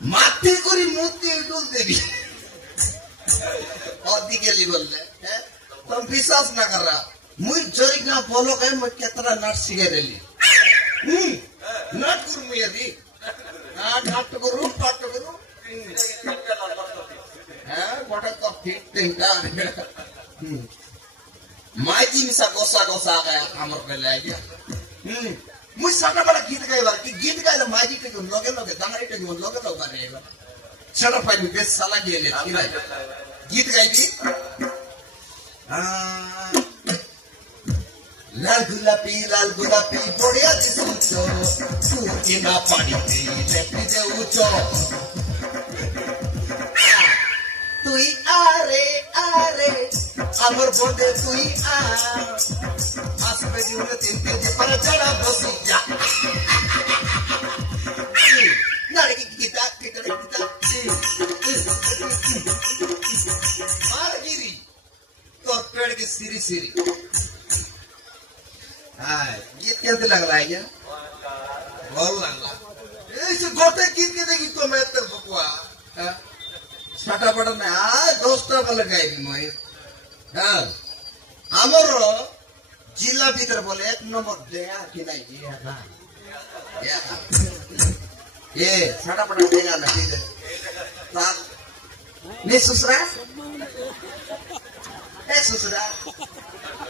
মাটি করি মূর্তি ডুল দেবি অদিকেলি বললে হ্যাঁ तुम विश्वास ना कर रहा मुझ जोरी का बोलो गए मैं कितना नाट सीखे रही नाट करूँ मैं यदि नाट करूँ हाँ बड़ा तो ठीक टिंगा माइजी मिसा गोसा गया हमर पे ले गया मुझ सामने बड़ा गीत गाए बार कि गीत गाए तो माइजी के जो लोगे दांगरी के जो लोगे बारे चलो भाई मुझे साला ये ले गीत गाई भी लाल गुलाबी बढ़िया दिसुचो तू इना पानी पीते उचो तुई आरे अमर बोंदे तुई आ आसपे जीवन तीन पेज पर चढ़ा बसी जा नारे की गीता मार गिरी तो पेड़ की सीरी हाँ गीत कैसे लग रहा है क्या बोल लगा ऐसे गोटे गीत के देखी तो मैं तेरे बकुआ छाटा पड़ा में दोस्तों को लगाई मैं हाँ हमारो जिला भीतर बोले एक नंबर देगा कि नहीं ये छाटा पड़ा देगा ना ठीक है नहीं सुसरा सुसरा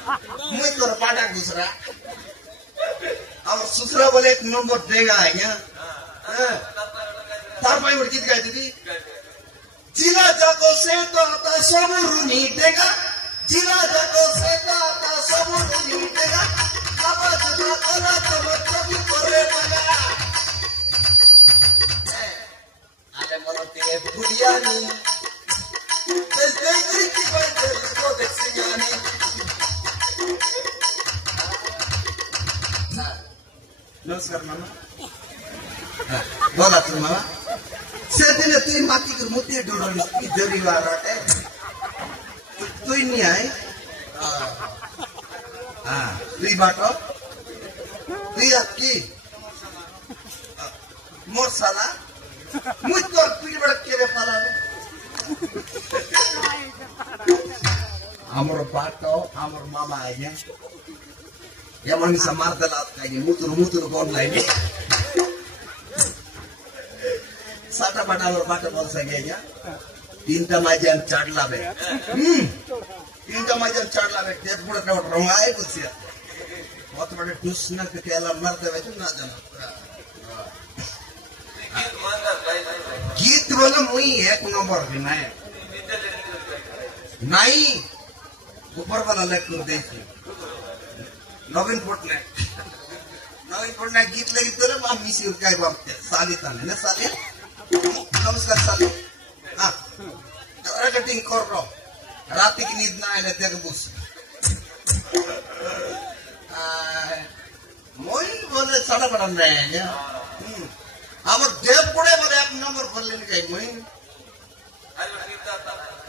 मुझे तो पाटा दूसरा अब सुसरा बोले एक नंबर देगा है क्या तार भाई उड़ गीत गाई थी जिला जाको से तो आता सबुरुनी देगा जिला जाको से तो आता सबुरुनी देगा बाबा जुदा कला तो कभी करे मगा आले मरो ते बुढ़ियानी नमस्कार मामा बोला तुम मामा सेदिन तुई माटी को मुती डोडोली की जरी वाला है तुई नहीं आए हाँ तुई बाटो तुई आपकी मोर साला मुझ तो पीठ बड़ा केरे पाला हमरो बाटो हमरो मामा आए या मनी समार दलात काई मुतुर कौन लाइने साटा बाटा और बाटा बोल सके क्या तीन तमाजन चाट लावे तीन तमाजन चाट लावे टेप बुढ़ा टेप रंगाए कुछ या बहुत बड़े दुश्मन के केला मरते हुए ना जाना गीत बोलो मुई एक नंबर भी नहीं ऊपर वाला लेक्चर देखिए नवीन पटनायक गीत लगी तो ना मिसी उनका बाप साली ताने ना साली नमस्कार साली हाँ कटिंग कर रो रात की नींद ना आए देख बुस मोई बोले साला बड़ा नहीं है क्या हम देव पुड़े बोले एक नंबर पर लेने गए मोई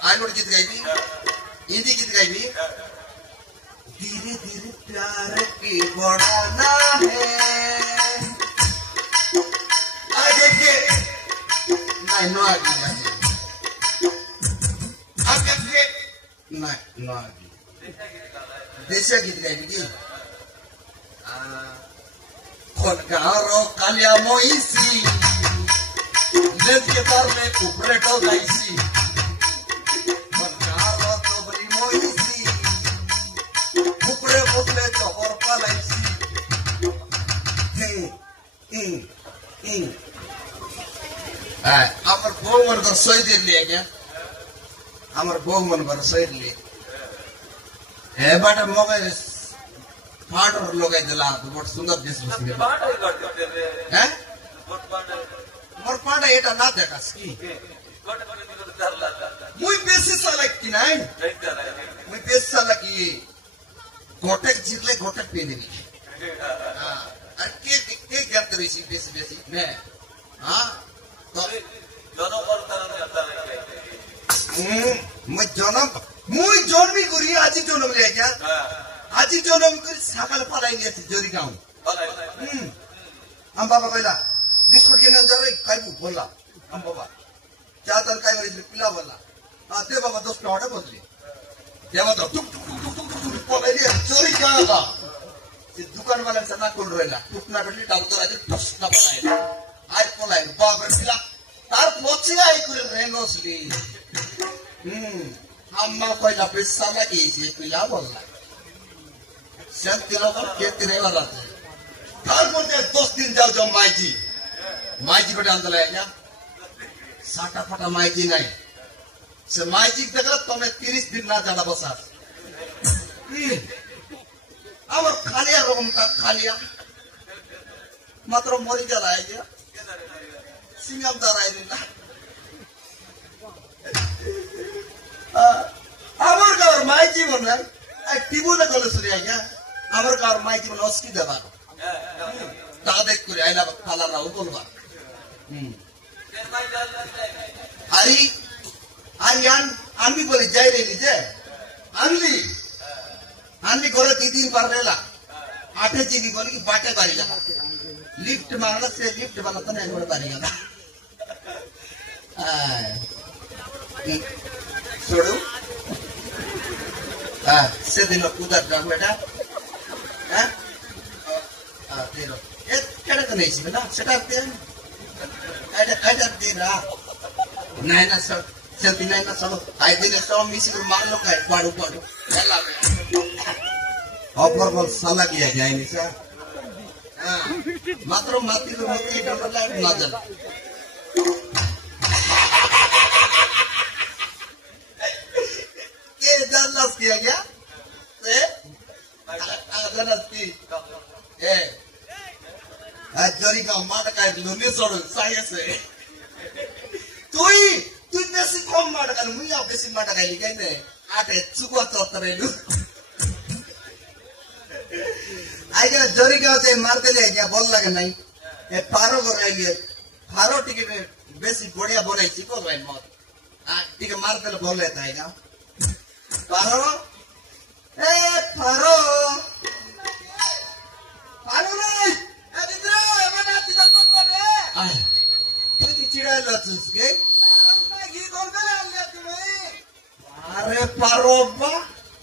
आइलोड गीत गाई भी हिंदी गीत गाई भी धीरे धीरे प्यार की बढ़ाना है आगे के नहीं नो आगे आगे के नहीं नो आगे देशा गीत गाई भी खोलकारो कालिया मोइसी लेट के तार में उपरेटो गाइसी खोलकारो तोबरी मोइसी उपरे बोतले चोकर पालाइसी अमर बहुमन कर सोई दे लिया क्या अमर बहुमन कर सोई लिए है बाटा मोबाइल पार्ट और लोग जला तो बहुत सुंदर दिस है मोर पार्ट एटा ना देखा स्की मुई बेसी साला की नहीं मुई बेसी साला की गोटक जिरले गोटक पीने की हां के गंद रही बेसी ने हां तो दोनों पर मैं जनम मुई जन्म भी करी आज जन्म ले क्या आज जन्म कर साकाल पालाइने जोरी गाउँ हम बाबा पहिला बिस्कुट किन्न जरे काइपु बोला हम बाबा चहा तर काय बरे पिला बोला हा ते बाबा 10 टाका बदली तेव्हा तो टुक टुक टुक टुक टुक टुक बोलायली चोरी केला ते दुकानवाल्यांचा नाकून राहिला टुकना भेटली टावतराचे ठसना बोलायला आय बोलायला बाबा पिला तार पोची ऐकून रेंगोसली अम्मा पहिला पैसा लागी पिला बोलला शांति लोग खेती नहीं वाला थे तार बोलते 2 दिन जाओ जाओ माइजी को डाल दिया क्या साटा फाटा माइजी नहीं से माइजी देखला तुम्हें 30 दिन ना जाना बसा अब खालिया रोम का खालिया मात्र मोरी जला है क्या सिंगम दारा है ना अमर का और माइजी बोल रहा है टीबू ने कॉल सुनिया क्या अमर का और माइजी बोल उसकी दबा तादेक कुरे आइला खाला ना वो बोलवा अरे आर्यन आंधी बोली जाए रे लीजे आंधी गोरे 3 दिन पर रेला 8 जीबी बोली कि बाटे बारी जाना लिफ्ट मांगना से लिफ्ट वाला तो नहीं बारी जाना छोड़ो से दिन उधर जाओ बेटा तेरो ये क्या करने इसी ना सेटअप दे ऐड दे रहा नहीं ना सब चलती नहीं ना सब आई दिन सब मिसी को मार लो का पाड़ू चला ऑफर बोल साला किया जाए नहीं सर मात्र माती को मोती डंडा लाइट ना चला ये जानलास किया क्या जानलास की जरी का मार का लुने सोड़ साये से तू बेसी कम मार का मुझे बेसी मार का लिखे ने आटे चुका चौतरे लू आई क्या जरी का से मारते ले क्या बोल लगे नहीं ये पारो कर रही है पारो टिकट बेसी बढ़िया बोले चिको रही मत टिकट मारते ले बोल लेता है क्या पारो पारो रे चिड़ा लगे अरे पारो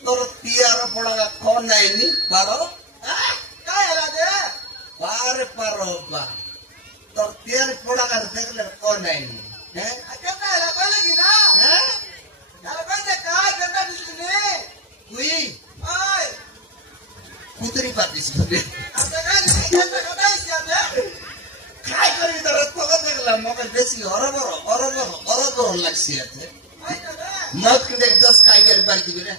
तोर तियार पड़ा कौन नहीं पारो बारे पारो तोर तियार पड़ा देख ले कौन नहीं कुतरी पातीस काय करी तर पगत देखला मग बेसी अरब लगसी मत के 10 काय कर बार दिबे